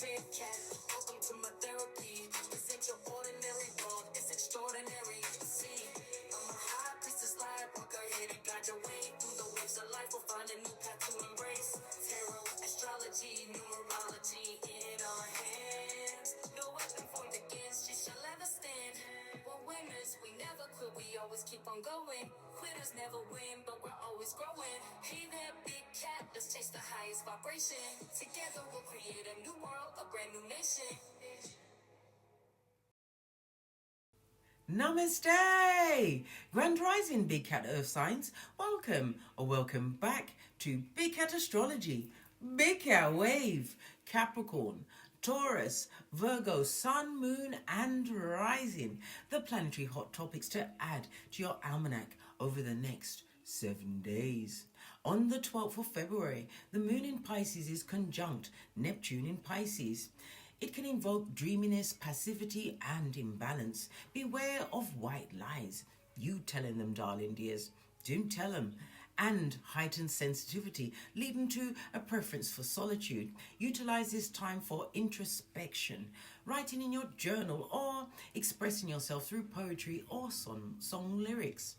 big cat. Welcome to my therapy. This ain't your ordinary world, it's extraordinary. See, I'm a high priestess lightworker, here to guide your way through the waves of life. We'll find a new path to embrace. Tarot, astrology, numerology in our hands. No weapon formed against you shall ever stand. We're winners, we never quit, we always keep on going. Quitters never win, but we're always growing. Hey there, big cat, let's chase the highest vibration. Together we'll create a new world, a brand new nation. Namaste! Grand Rising Big Cat Earth Signs, welcome or welcome back to Big Cat Astrology. Big Cat Wave, Capricorn, Taurus, Virgo, Sun, Moon and Rising. The planetary hot topics to add to your almanac over the next 7 days. On the 12th of February, the Moon in Pisces is conjunct Neptune in Pisces. It can invoke dreaminess, passivity and imbalance. Beware of white lies. You telling them, darling dears. Don't tell them. And heightened sensitivity, leading to a preference for solitude. Utilize this time for introspection, writing in your journal or expressing yourself through poetry or song lyrics.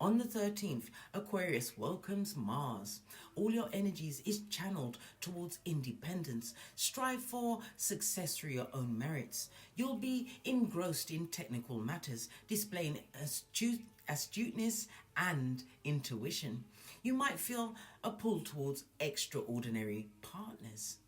On the 13th, Aquarius welcomes Mars. All your energies is channeled towards independence. Strive for success through your own merits. You'll be engrossed in technical matters, displaying astuteness and intuition. You might feel a pull towards extraordinary partners.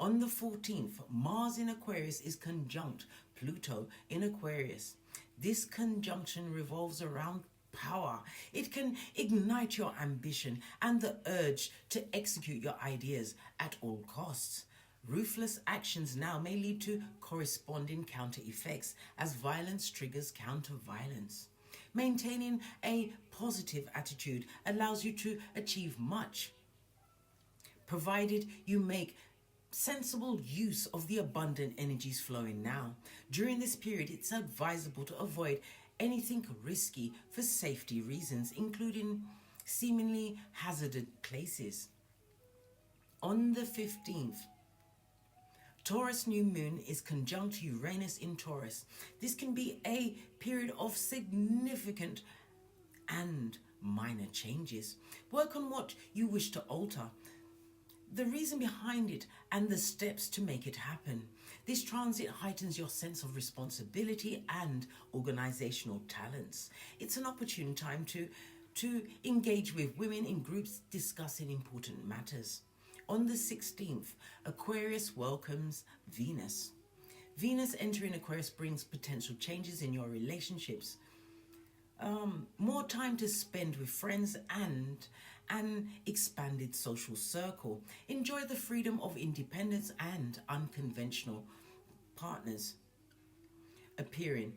On the 14th, Mars in Aquarius is conjunct Pluto in Aquarius. This conjunction revolves around power. It can ignite your ambition and the urge to execute your ideas at all costs. Ruthless actions now may lead to corresponding counter effects as violence triggers counter violence. Maintaining a positive attitude allows you to achieve much, provided you make sensible use of the abundant energies flowing now. During this period, it's advisable to avoid anything risky for safety reasons, including seemingly hazardous places. On the 15th, Taurus new moon is conjunct Uranus in Taurus. This can be a period of significant and minor changes. Work on what you wish to alter, the reason behind it and the steps to make it happen. This transit heightens your sense of responsibility and organizational talents. It's an opportune time to engage with women in groups discussing important matters. On the 16th, Aquarius welcomes Venus. Venus entering Aquarius brings potential changes in your relationships. More time to spend with friends and an expanded social circle. Enjoy the freedom of independence and unconventional partners appearing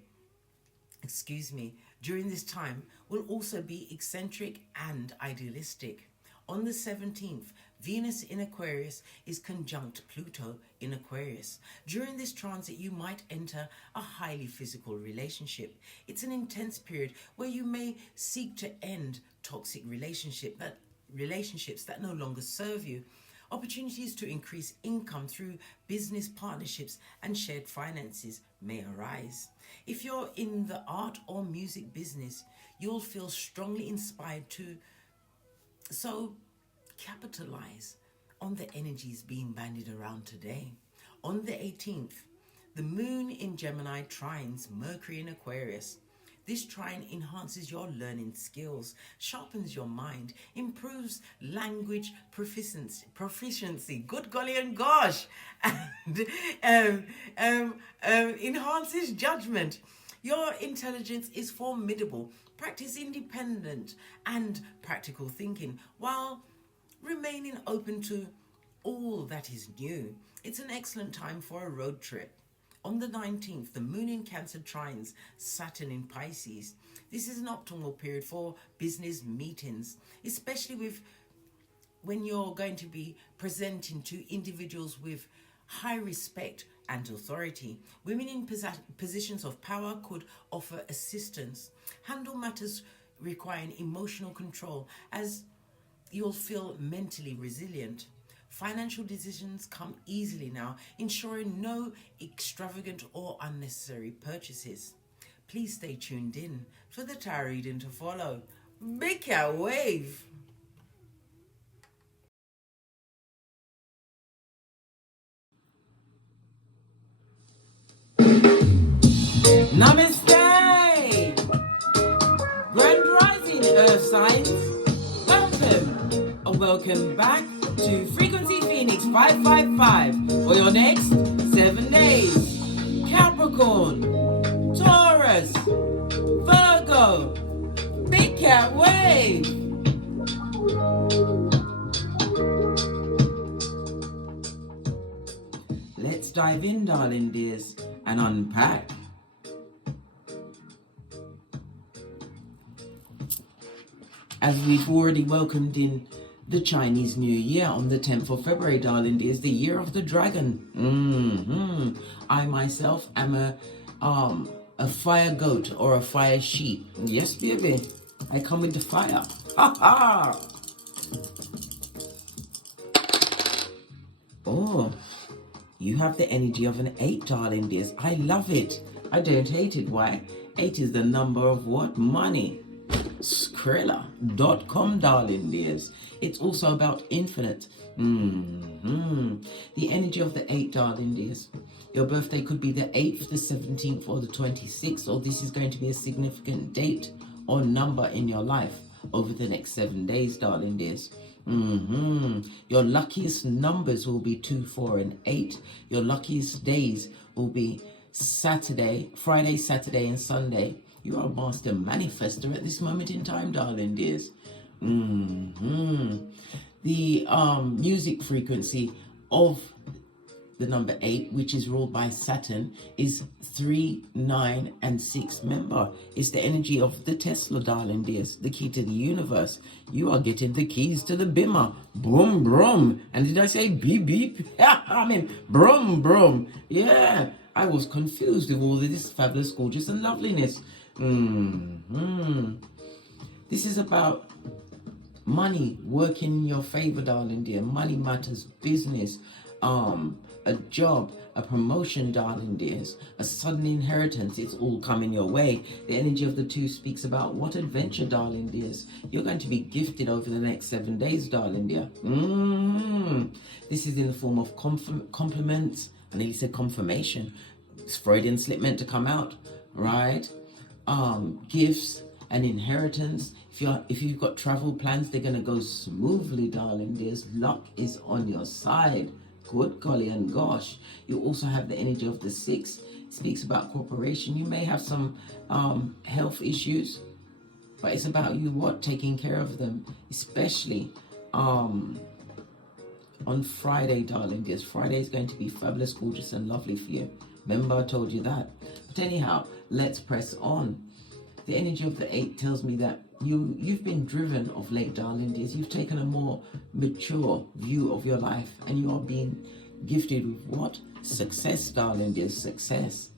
during this time will also be eccentric and idealistic. On the 17th, Venus in Aquarius is conjunct Pluto in Aquarius. During this transit, you might enter a highly physical relationship. It's an intense period where you may seek to end toxic relationships that no longer serve you. Opportunities to increase income through business partnerships and shared finances may arise. If you're in the art or music business, you'll feel strongly inspired to capitalize on the energies being bandied around today. On the 18th, the moon in Gemini trines Mercury in Aquarius. This trine enhances your learning skills, sharpens your mind, improves language proficiency, good golly and gosh, and enhances judgment. Your intelligence is formidable. Practice independent and practical thinking while remaining open to all that is new. It's an excellent time for a road trip. On the 19th, the moon in Cancer trines Saturn in Pisces. This is an optimal period for business meetings, especially when you're going to be presenting to individuals with high respect and authority. Women in positions of power could offer assistance. Handle matters requiring emotional control as you'll feel mentally resilient. Financial decisions come easily now, ensuring no extravagant or unnecessary purchases. Please stay tuned in for the tarot reading to follow. Big cat wave! Namaste! Grand Rising Earth Signs, welcome or welcome back to Frequency Phoenix 555 for your next 7 days. Capricorn, Taurus, Virgo, Big Cat Wave. Let's dive in, darling dears, and unpack. As we've already welcomed in the Chinese New Year on the 10th of February, darling dears, the year of the dragon. I myself am a fire goat or a fire sheep. Yes, baby, I come with the fire. Ha ha! Oh, you have the energy of an 8, darling dears. I love it. I don't hate it. Why? 8 is the number of what? Money. Skrilla.com, darling dears. It's also about infinite. The energy of the 8, darling dears. Your birthday could be the 8th, the 17th, or the 26th, or this is going to be a significant date or number in your life over the next 7 days, darling dears. Your luckiest numbers will be 2, 4, and 8. Your luckiest days will be Friday, Saturday, and Sunday. You are a master manifester at this moment in time, darling dears. The music frequency of the number 8, which is ruled by Saturn, is 3, 9, and 6. Remember, it's the energy of the Tesla, darling dears, the key to the universe. You are getting the keys to the bimmer. Brum, brum. And did I say beep, beep? I mean, brum, brum. Yeah, I was confused with all of this fabulous, gorgeous, and loveliness. This is about money working in your favor, darling dear. Money matters, business, a job, a promotion, darling dears, a sudden inheritance. It's all coming your way. The energy of the 2 speaks about what adventure, darling dears. You're going to be gifted over the next 7 days, darling dear. This is in the form of compliments. I nearly said confirmation. It's Freudian slip meant to come out, right? Gifts and inheritance. If you've got travel plans, they're going to go smoothly, darling dears. Luck is on your side. Good golly and gosh. You also have the energy of the 6. It speaks about cooperation. You may have some health issues, but it's about you taking care of them, especially on Friday, darling dears. Friday is going to be fabulous, gorgeous, and lovely for you. Remember, I told you that. But anyhow, let's press on. The energy of the 8 tells me that you've been driven of late, darling dears. You've taken a more mature view of your life, and you are being gifted with what? Success, darling dears. Success.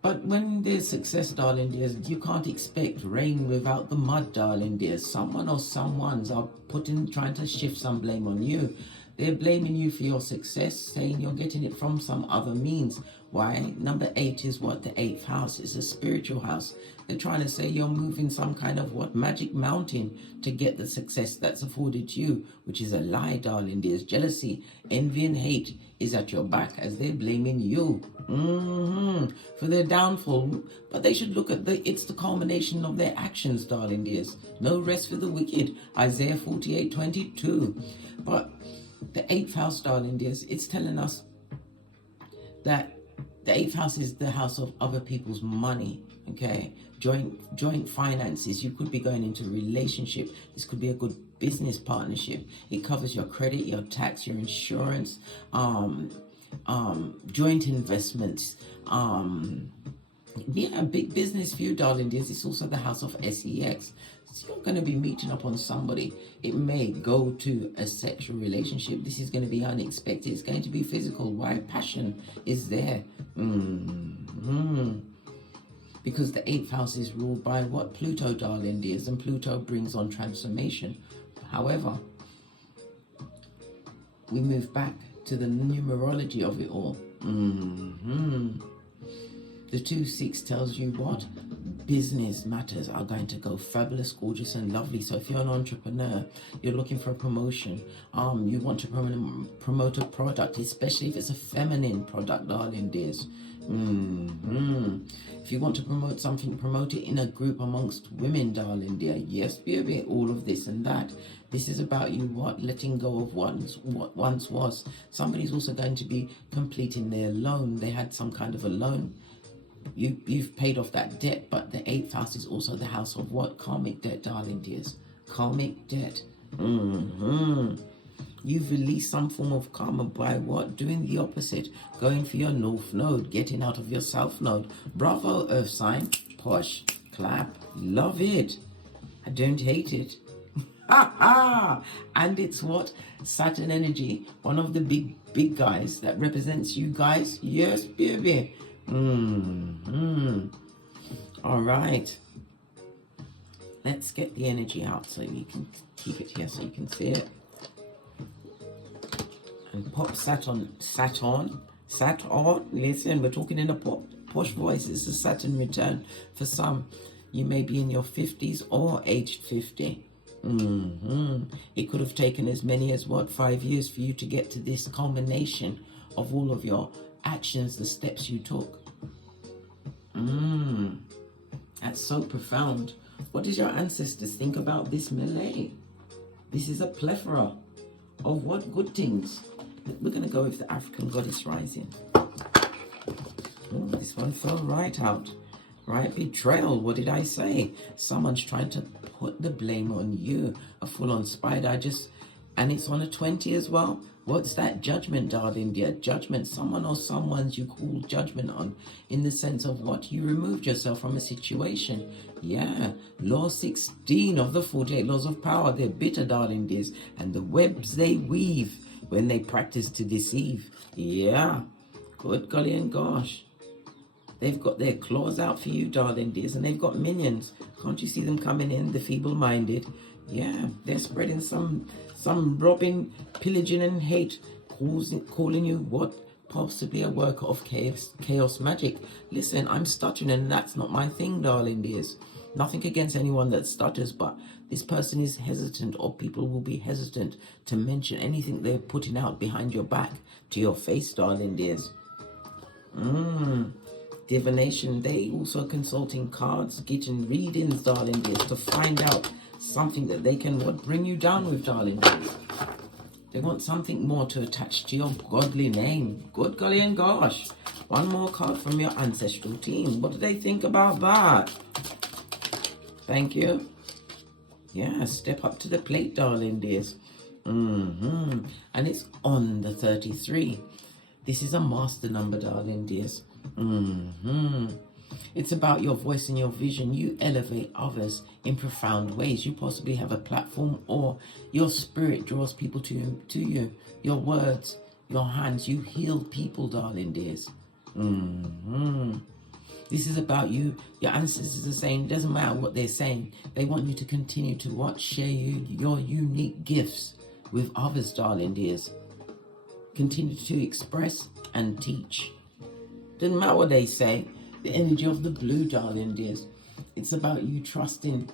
But when there's success, darling dears, you can't expect rain without the mud, darling dears. Someone or someone's are trying to shift some blame on you. They're blaming you for your success, saying you're getting it from some other means. Why? Number 8 is what? The 8th house. It's a spiritual house. They're trying to say you're moving some kind of magic mountain to get the success that's afforded to you, which is a lie, darling dears. Jealousy, envy, and hate is at your back as they're blaming you for their downfall. But they should look at it's the culmination of their actions, darling dears. No rest for the wicked. Isaiah 48:22. But the 8th house, darling dears, it's telling us that the 8th house is the house of other people's money, okay? Joint finances. You could be going into a relationship. This could be a good business partnership. It covers your credit, your tax, your insurance, joint investments. Yeah, big business for you, darling dears. It's also the house of SEX. So you're going to be meeting up on somebody. It may go to a sexual relationship. This is going to be unexpected. It's going to be physical. Why? Passion is there. Because the 8th house is ruled by what? Pluto, darling dears. And Pluto brings on transformation. However, we move back to the numerology of it all. The 2-6 tells you what? Business matters are going to go fabulous, gorgeous, and lovely. So if you're an entrepreneur, you're looking for a promotion, you want to promote a product, especially if it's a feminine product, darling dears. If you want to promote something, promote it in a group amongst women, darling dear. Yes, baby, all of this and that. This is about you, what? Letting go of what once was. Somebody's also going to be completing their loan. They had some kind of a loan. You've paid off that debt, but the 8th house is also the house of what? Karmic debt, darling dears. Karmic debt. You've released some form of karma by what? Doing the opposite. Going for your north node, getting out of your south node. Bravo, earth sign. Posh. Clap. Love it. I don't hate it. And it's what? Saturn energy. One of the big guys that represents you guys. Yes, baby. All right. Let's get the energy out so you can keep it here so you can see it. And pop Saturn. Listen, we're talking in a posh voice. It's a Saturn return. For some, you may be in your 50s or aged 50. It could have taken as many as what? 5 years for you to get to this culmination of all of your actions, the steps you took. That's so profound. What does your ancestors think about this melee? This is a plethora of what? Good things. We're going to go with the African goddess rising. This one fell right out. Right? Betrayal. What did I say? Someone's trying to put the blame on you. A full-on spider. And it's on a 20 as well. What's that? Judgment, darling dear. Judgment. Someone or someone's you call judgment on. In the sense of what? You removed yourself from a situation. Yeah. Law 16 of the 48 laws of power. They're bitter, darling dears. And the webs they weave when they practice to deceive. Yeah. Good golly and gosh. They've got their claws out for you, darling dears. And they've got minions. Can't you see them coming in? The feeble-minded. Yeah. They're spreading some robbing, pillaging, and hate, calling you what? Possibly a worker of chaos magic. Listen, I'm stuttering, and that's not my thing, darling dears. Nothing against anyone that stutters, but this person is hesitant, or people will be hesitant to mention anything they're putting out behind your back to your face, darling dears. Divination. They also consulting cards, getting readings, darling dears, to find out something that they can bring you down with, darling dears. They want something more to attach to your godly name. Good golly and gosh. One more card from your ancestral team. What do they think about that? Thank you. Yeah, step up to the plate, darling dears. And it's on the 33. This is a master number, darling dears. It's about your voice and your vision. You elevate others in profound ways. You possibly have a platform, or your spirit draws people to you. Your words, your hands, you heal people, darling dears. This is about you. Your ancestors are saying, doesn't matter what they're saying. They want you to continue to what? Share your unique gifts with others, darling dears. Continue to express and teach. Doesn't matter what they say. The energy of the blue, darling dears. It's about you trusting,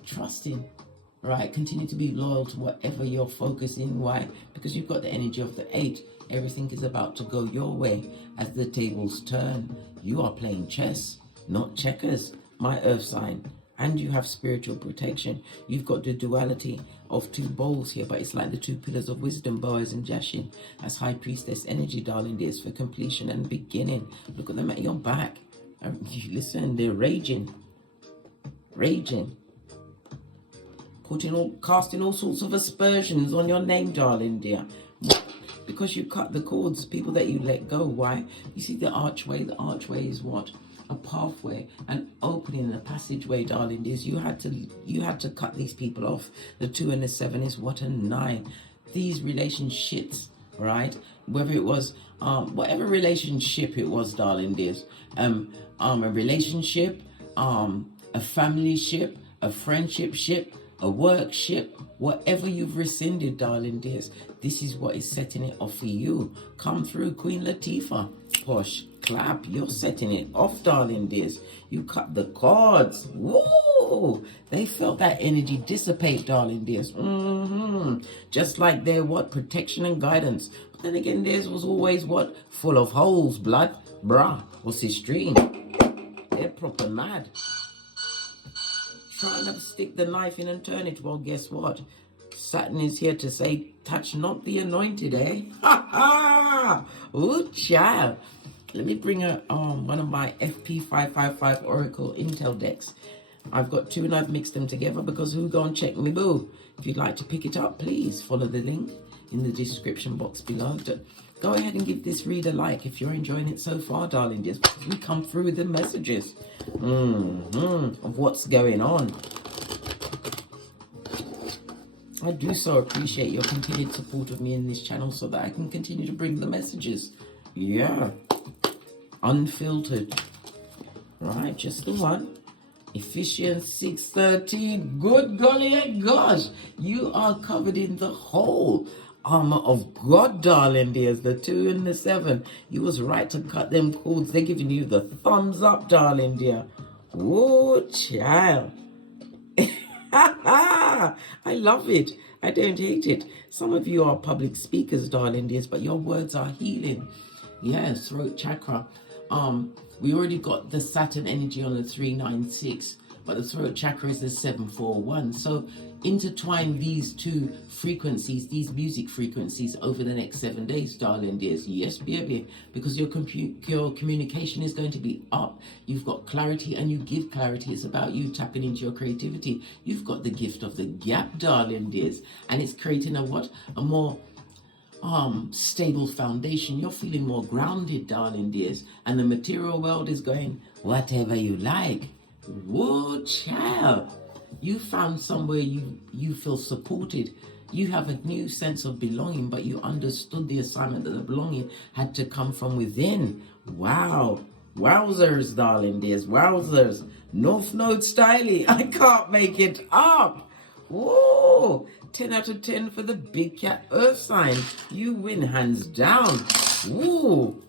right? Continue to be loyal to whatever you're focusing. Why? Because you've got the energy of the 8. Everything is about to go your way as the tables turn. You are playing chess, not checkers, my earth sign. And you have spiritual protection. You've got the duality of 2 bowls here, but it's like the 2 pillars of wisdom, Boaz and Jashin. That's High Priestess energy, darling dears, for completion and beginning. Look at them at your back. Listen, they're raging, casting all sorts of aspersions on your name, darling dear, because you cut the cords, people that you let go. Why? You see the archway. The archway is what? A pathway, an opening, a passageway, darling dears. You had to cut these people off. The 2 and the 7 is what? A 9. These relationships, right? Whether it was whatever relationship it was, darling dears, a relationship, a family ship, a friendship ship, a workship, whatever you've rescinded, darling dears, this is what is setting it off for you. Come through, Queen Latifah. Posh, clap, you're setting it off, darling dears. You cut the cords. Woo! They felt that energy dissipate, darling dears. Just like their what? Protection and guidance. But then again, theirs was always what? Full of holes, blood. Bruh, what's his stream? They're proper mad. Trying to stick the knife in and turn it. Well, guess what? Saturn is here to say, touch not the anointed, eh? Ha ha! Ooh, child. Let me bring one of my FP555 Oracle Intel decks. I've got two and I've mixed them together because who gonna check me, boo? If you'd like to pick it up, please follow the link in the description box below. Go ahead and give this read a like if you're enjoying it so far, darling. Just we come through with the messages of what's going on. I do so appreciate your continued support of me in this channel so that I can continue to bring the messages. Yeah. Unfiltered. Right, just the one. Ephesians 6:13. Good golly gosh. You are covered in the whole armor of God, darling dears. The 2 and the 7. You was right to cut them cords. They're giving you the thumbs up, darling dear. Oh, child. I love it. I don't hate it. Some of you are public speakers, darling dears, but your words are healing. Yes, throat chakra. We already got the Saturn energy on the 396, but the throat chakra is the 741. So intertwine these two frequencies, these music frequencies, over the next 7 days, darling dears. Yes, baby, because your communication is going to be up. You've got clarity and you give clarity. It's about you tapping into your creativity. You've got the gift of the gap, darling dears, and it's creating a what? A more stable foundation. You're feeling more grounded, darling dears, and the material world is going whatever you like. Whoa, child. You found somewhere you feel supported. You have a new sense of belonging, but you understood the assignment that the belonging had to come from within. Wow. Wowzers, darling dears. Wowzers. North Node styly. I can't make it up. Whoa. 10 out of 10 for the big cat earth sign. You win hands down. Woo.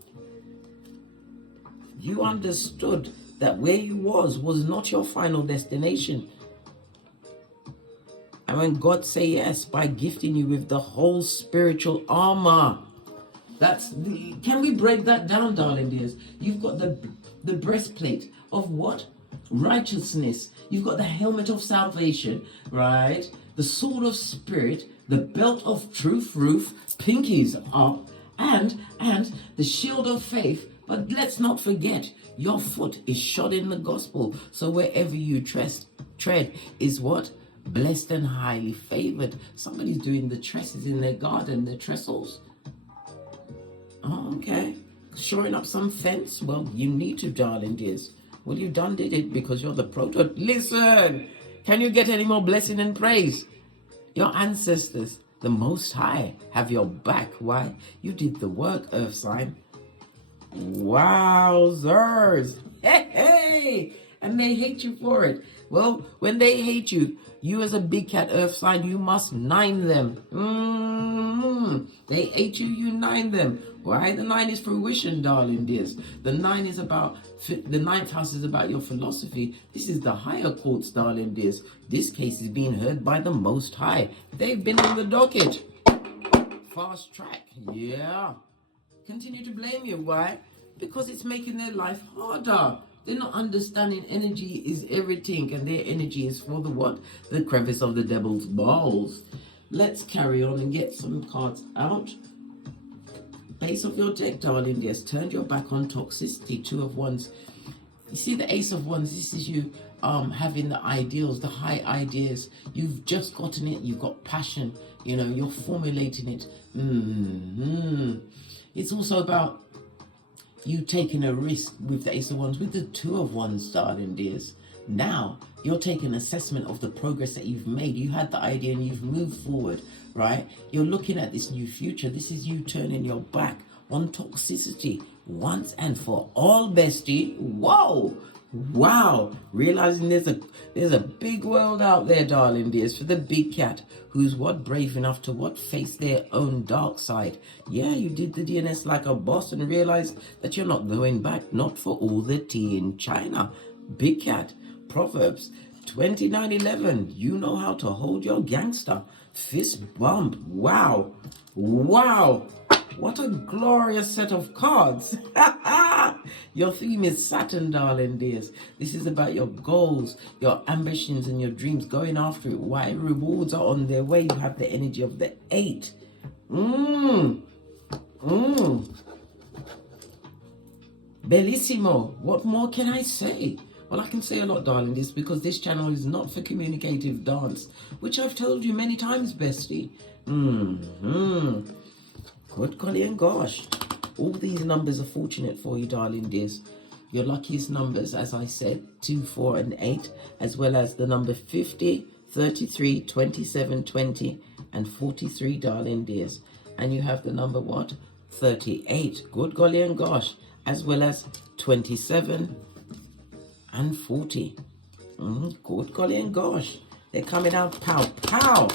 You understood that where you was not your final destination. And when God say yes, by gifting you with the whole spiritual armor. Can we break that down, darling dears? You've got the breastplate of what? Righteousness. You've got the helmet of salvation, right? The sword of spirit, the belt of truth, roof, pinkies up, and the shield of faith. But let's not forget, your foot is shod in the gospel. So wherever you tread is what? Blessed and highly favored. Somebody's doing the tresses in their garden, their trestles. Oh, okay. Shoring up some fence? Well, you need to, darling dears. Well, you done did it because you're the proto. Listen, can you get any more blessing and praise? Your ancestors, the Most High, have your back. Why? You did the work, Earth sign. Wowzers. Hey, hey. And they hate you for it. Well, when they hate you, you as a big cat earth sign, you must nine them. They hate you, you nine them. Why? The 9 is fruition, darling dears. The 9 is about, the 9th house is about your philosophy. This is the higher courts, darling dears. This case is being heard by the Most High. They've been on the docket. Fast track. Yeah. Continue to blame you. Why? Because it's making their life harder. They're not understanding energy is everything, and their energy is for the what? The crevice of the devil's balls. Let's carry on and get some cards out. Base of your deck, darling dears. Turn your back on toxicity. 2 of Wands. You see the Ace of Wands. This is you having the ideals, the high ideas. You've just gotten it. You've got passion. You know, you're formulating it. It's also about you taking a risk with the Ace of Wands, with the 2 of Wands, darling dears. Now, you're taking an assessment of the progress that you've made. You had the idea and you've moved forward, right? You're looking at this new future. This is you turning your back on toxicity once and for all, bestie. Whoa! Wow, realizing there's a big world out there, darling dears, for the big cat who's brave enough to face their own dark side. Yeah, you did the DNS like a boss and realized that you're not going back, not for all the tea in China. Big cat, Proverbs 29:11. You know how to hold your gangster. Fist bump. Wow. Wow. What a glorious set of cards. Your theme is Saturn, darling dears. This is about your goals, your ambitions, and your dreams, going after it. Why rewards are on their way. You have the energy of the 8. Bellissimo. What more can I say? Well, I can say a lot, darling, this because this channel is not for communicative dance, which I've told you many times, bestie. Good golly and gosh. All these numbers are fortunate for you, darling dears. Your luckiest numbers, as I said, 2, 4, and 8, as well as the number 50, 33, 27, 20, and 43, darling dears. And you have the number what? 38. Good golly and gosh. As well as 27 and 40. Good golly and gosh. They're coming out pow, pow.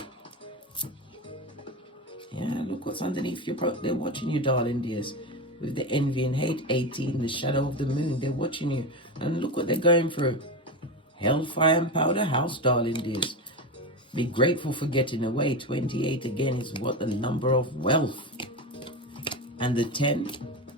Yeah, look what's underneath your they're watching you, darling dears. With the envy and hate, 18, the shadow of the moon. They're watching you. And look what they're going through. Hellfire and powder house, darling dears. Be grateful for getting away. 28 again is what? The number of wealth. And the 10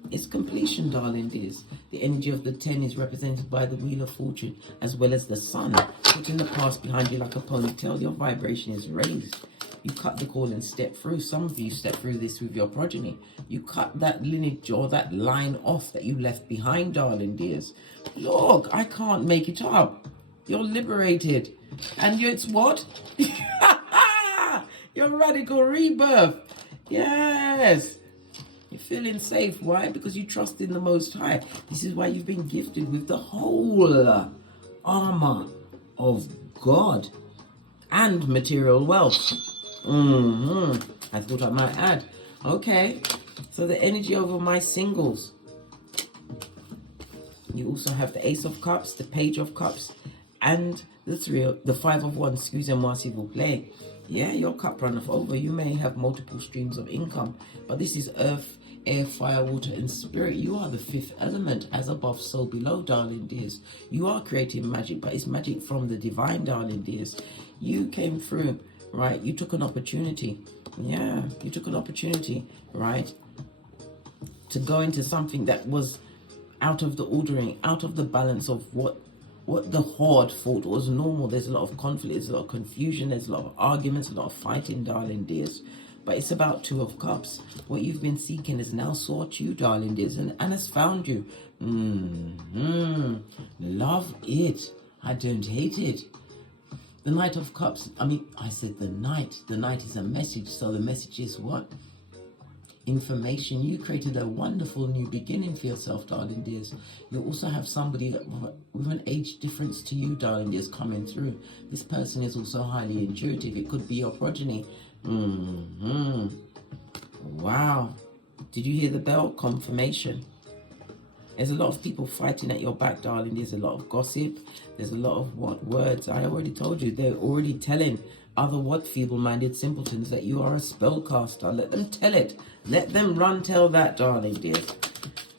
is completion, darling dears. The energy of the 10 is represented by the Wheel of Fortune, as well as the sun. Putting the past behind you like a ponytail. Your vibration is raised. You cut the cord and step through. Some of you step through this with your progeny. You cut that lineage or that line off that you left behind, darling dears. Look, I can't make it up. You're liberated. And it's what? Your radical rebirth. Yes. You're feeling safe. Why? Because you trust in the Most High. This is why you've been gifted with the whole armor of God and material wealth. I thought I might add. Okay, so the energy over my singles. You also have the Ace of Cups, the Page of Cups, and the 5 of Wands. Excusez-moi s'il vous plaît. Yeah, your cup runneth over. You may have multiple streams of income, but this is earth, air, fire, water, and spirit. You are the 5th element, as above, so below, darling dears. You are creating magic, but it's magic from the divine, darling dears. You came through. Right, you took an opportunity. Yeah, you took an opportunity, right, to go into something that was out of the ordering, out of the balance of what the horde thought was normal. There's a lot of conflict, there's a lot of confusion, there's a lot of arguments, a lot of fighting, darling dears. But it's about 2 of Cups. What you've been seeking has now sought you, darling dears, and has found you. Love it. I don't hate it. The Knight of Cups, I said the Knight. The Knight is a message, so the message is what? Information. You created a wonderful new beginning for yourself, darling dears. You also have somebody with an age difference to you, darling dears, coming through. This person is also highly intuitive. It could be your progeny. Wow. Did you hear the bell? Confirmation. There's a lot of people fighting at your back, darling. There's a lot of gossip. There's a lot of words. I already told you. They're already telling other feeble-minded simpletons that you are a spellcaster. Let them tell it. Let them run tell that, darling dears.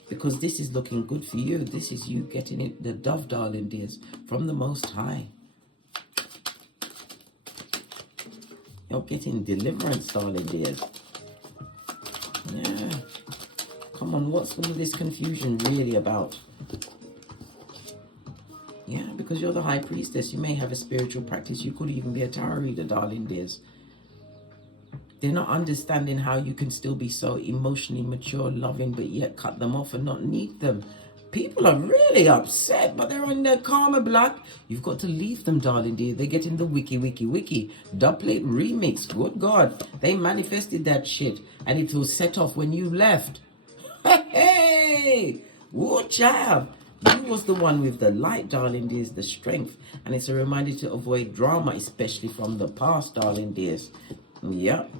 Because this is looking good for you. This is you getting it, the dove, darling dears, from the Most High. You're getting deliverance, darling dears. Yeah. Come on, what's all this confusion really about? Yeah, because you're the High Priestess. You may have a spiritual practice. You could even be a tarot reader, darling dears. They're not understanding how you can still be so emotionally mature, loving, but yet cut them off and not need them. People are really upset, but they're on their karma block. You've got to leave them, darling dear. They're getting the wiki. Dubplate remix. Good God. They manifested that shit. And it was set off when you left. Hey! Woo, child! You was the one with the light, darling dears, the strength. And it's a reminder to avoid drama, especially from the past, darling dears. Yep.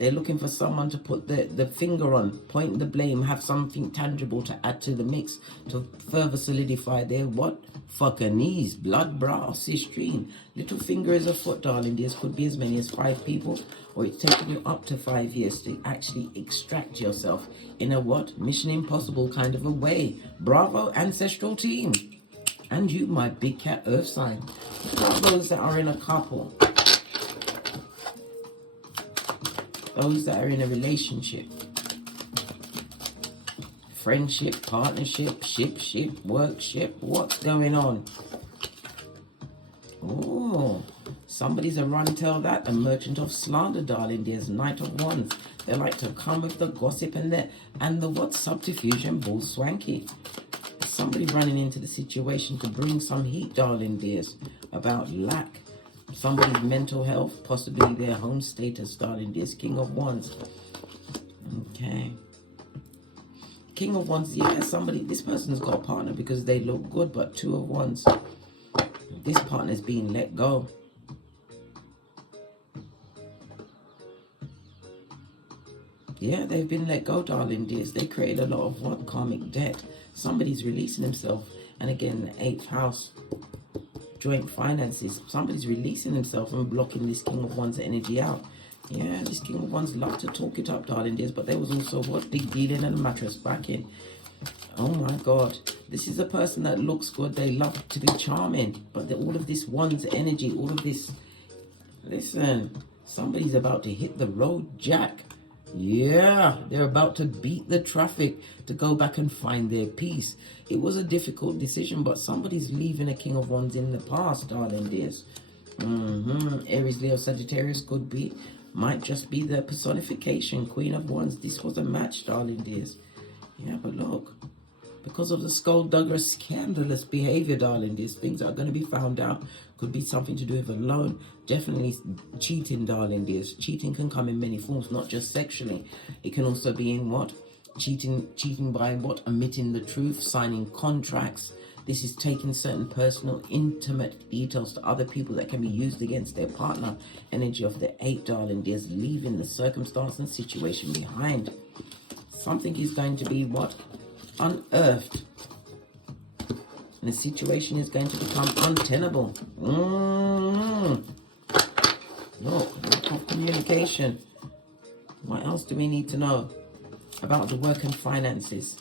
They're looking for someone to put the finger on, point the blame, have something tangible to add to the mix to further solidify their what? Fucker knees, blood, bra, cistrine. Little finger is a foot, darling. This could be as many as 5 people, or it's taking you up to 5 years to actually extract yourself in a what? Mission Impossible kind of a way. Bravo, ancestral team. And you, my big cat earth sign. What about those that are in a couple? Those that are in a relationship, friendship, partnership, ship, workship, what's going on? Oh, somebody's a run tell that, a merchant of slander, darling. There's Knight of Wands. They like to come with the gossip and the what? Subterfuge and bull swanky. Somebody running into the situation to bring some heat, darling dears, about lack. Somebody's mental health, possibly their home status, darling dears. King of Wands. Okay. King of Wands, yeah, this person's got a partner because they look good, but 2 of Wands. This partner's being let go. Yeah, they've been let go, darling dears. They created a lot of what? Karmic debt. Somebody's releasing himself. And again, the 8th house. Joint finances. Somebody's releasing himself and blocking this King of Wands energy out. Yeah, this King of Wands love to talk it up, darling dears, but there was also what? Big dealing and a mattress backing. Oh my God. This is a person that looks good. They love to be charming, but all of this Wands energy, all of this. Listen, somebody's about to hit the road, Jack. Yeah, they're about to beat the traffic to go back and find their peace. It was a difficult decision, but somebody's leaving a King of Wands in the past, darling dears. Aries, Leo, Sagittarius could be, might just be the personification. Queen of Wands. This was a match, darling dears. Yeah, but look, because of the skulldugger scandalous behavior, darling, these things are going to be found out. Could be something to do with a loan. Definitely cheating, darling dears. Cheating can come in many forms, not just sexually. It can also be in what? Cheating by what? Omitting the truth, signing contracts. This is taking certain personal, intimate details to other people that can be used against their partner. Energy of the 8, darling dears. Leaving the circumstance and situation behind. Something is going to be what? Unearthed. And the situation is going to become untenable. Look, lack of communication. What else do we need to know about the work and finances?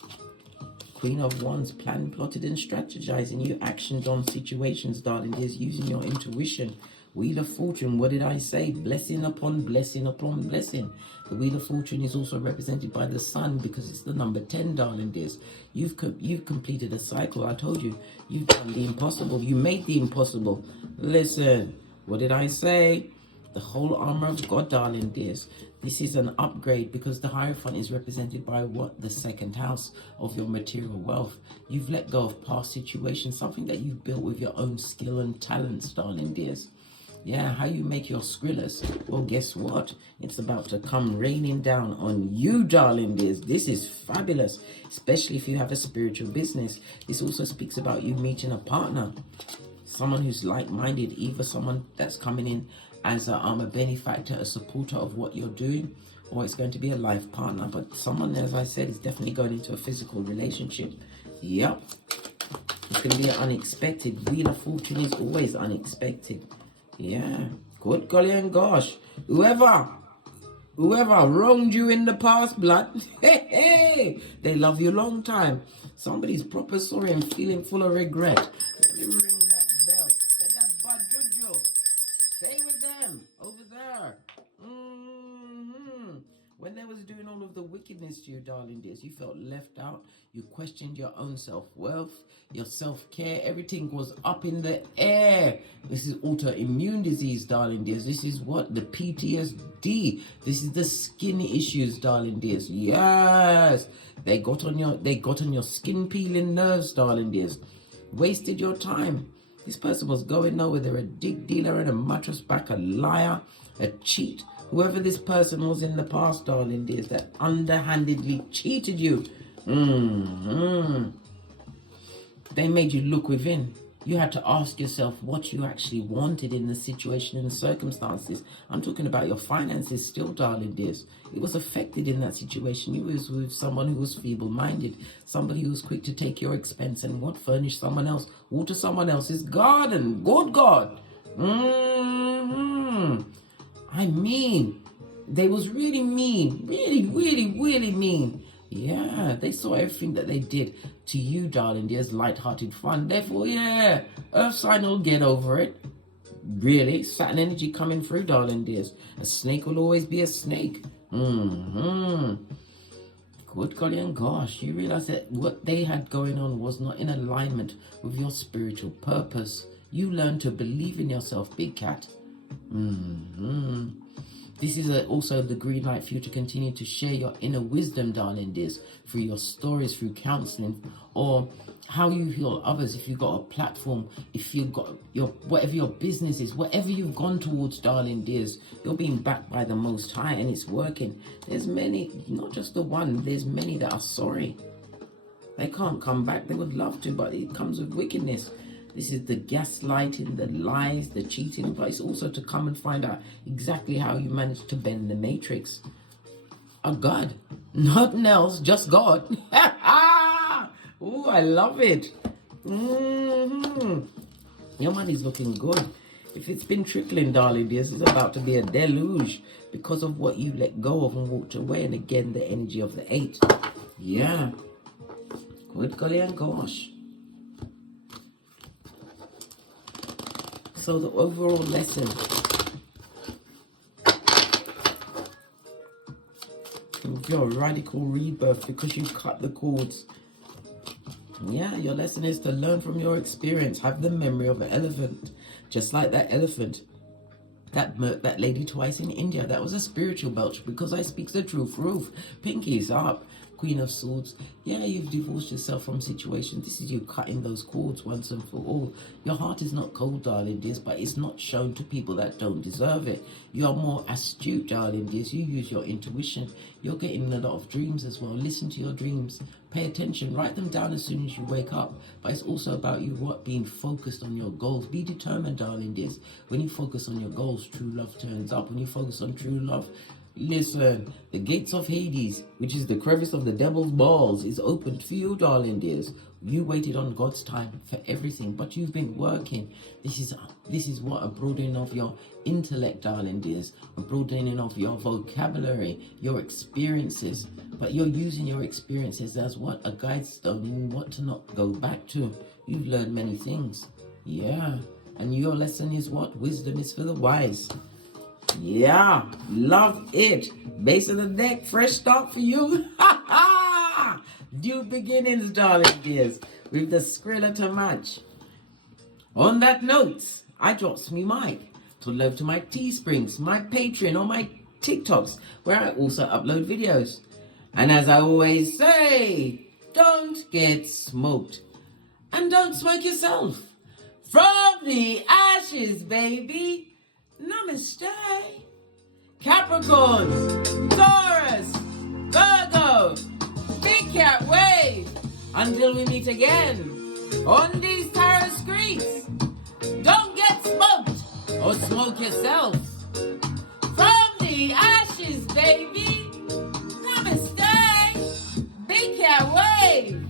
Queen of Wands, planned, plotted, and strategizing. You actioned on situations, darling dears, using your intuition. Wheel of Fortune, what did I say? Blessing upon blessing upon blessing. The Wheel of Fortune is also represented by the Sun because it's the number 10, darling dears. You've completed a cycle. I told you, you've done the impossible. You made the impossible. Listen, what did I say? The whole armor of God, darling dears. This is an upgrade because the Hierophant is represented by what? The 2nd house of your material wealth. You've let go of past situations, something that you've built with your own skill and talents, darling dears. Yeah, how you make your skrillers. Well, guess what? It's about to come raining down on you, darling dears. This is fabulous, especially if you have a spiritual business. This also speaks about you meeting a partner, someone who's like-minded, either someone that's coming in as a benefactor, a supporter of what you're doing, or it's going to be a life partner. But someone, as I said, is definitely going into a physical relationship. Yep. It's going to be unexpected. Wheel of Fortune is always unexpected. Yeah, good golly and gosh. Whoever wronged you in the past, blood, they love you long time. Somebody's proper sorry and feeling full of regret. Let me ring that bell. Let that bad juju stay with them over there. When they was doing all of the wickedness to you, darling dears, you felt left out. You questioned your own self-worth, your self-care. Everything was up in the air. This is autoimmune disease, darling dears. This is what? The PTSD. This is the skin issues, darling dears. Yes. They got on your skin peeling nerves, darling dears. Wasted your time. This person was going nowhere. They're a dig dealer and a mattress back, a liar, a cheat. Whoever this person was in the past, darling dears, that underhandedly cheated you. They made you look within. You had to ask yourself what you actually wanted in the situation and the circumstances. I'm talking about your finances still, darling dears. It was affected in that situation. You was with someone who was feeble-minded, somebody who was quick to take your expense and what, furnish someone else, water someone else's garden. Good God. I mean, they was really mean, really mean. Yeah, they saw everything that they did to you, darling dears, light-hearted fun. Therefore, yeah, Earth sign will get over it. Really, Saturn energy coming through, darling dears. A snake will always be a snake. Good golly and gosh, you realize that what they had going on was not in alignment with your spiritual purpose. You learned to believe in yourself, big cat. This is also the green light for you to continue to share your inner wisdom, darling dears, through your stories, through counseling, or how you heal others. If you've got a platform, if you've got whatever your business is, whatever you've gone towards, darling dears, you're being backed by the Most High and it's working. There's many, not just the one, there's many that are sorry. They can't come back. They would love to, but it comes with wickedness. This is the gaslighting, the lies, the cheating, but it's also to come and find out exactly how you managed to bend the matrix. Oh, God. Nothing else, just God. Oh, I love it. Your money's looking good. If it's been trickling, darling dears, it's about to be a deluge because of what you let go of and walked away. And again, the energy of the 8. Yeah. Good golly and gosh. So the overall lesson of your radical rebirth, because you cut the cords. Yeah, your lesson is to learn from your experience. Have the memory of an elephant. Just like that elephant that murked that lady twice in India. That was a spiritual belch, because I speak the truth. Roof, pinkies up. Queen of Swords. Yeah, you've divorced yourself from situations. This is you cutting those cords once and for all. Your heart is not cold, darling dears, but it's not shown to people that don't deserve it. You're more astute, darling dears. You use your intuition. You're getting a lot of dreams as well. Listen to your dreams. Pay attention. Write them down as soon as you wake up. But it's also about you being focused on your goals. Be determined, darling dears. When you focus on your goals, true love turns up. When you focus on true love, listen, the gates of Hades, which is the crevice of the devil's balls, is opened for you, darling dears. You waited on God's time for everything, but you've been working. This is what a broadening of your intellect, darling dears, a broadening of your vocabulary, your experiences. But you're using your experiences as what? A guide stone in what to not go back to. You've learned many things. Yeah. And your lesson is what? Wisdom is for the wise. Yeah, love it. Base of the deck, fresh start for you. New beginnings, darling dears, with the Skrilla to match. On that note, I drops me mic to love to my Teesprings, my Patreon, or my TikToks, where I also upload videos. And as I always say, don't get smoked. And don't smoke yourself. From the ashes, baby. Namaste. Capricorn, Taurus, Virgo, Big Cat Wave. Until we meet again on these tarot streets, don't get smoked or smoke yourself. From the ashes, baby. Namaste. Big Cat Wave.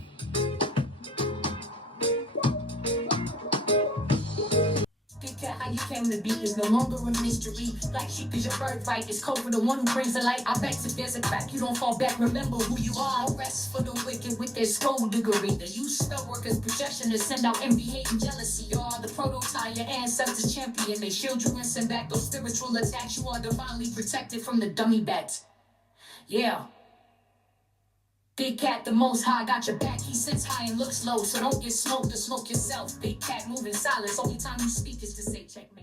How you came to be is no longer a mystery. Black sheep is your birthright. It's code for the one who brings the light. I bet if there's a crack, you don't fall back. Remember who you are. No rest for the wicked with their skullduggery. The use spell workers' projection to send out envy, hate, and jealousy. You are the prototype, your ancestors champion. They shield you and send back those spiritual attacks. You are divinely protected from the dummy bats. Yeah. Big Cat, the Most High, got your back. He sits high and looks low, so don't get smoked or smoke yourself. Big Cat, moving silence. Only time you speak is to say checkmate.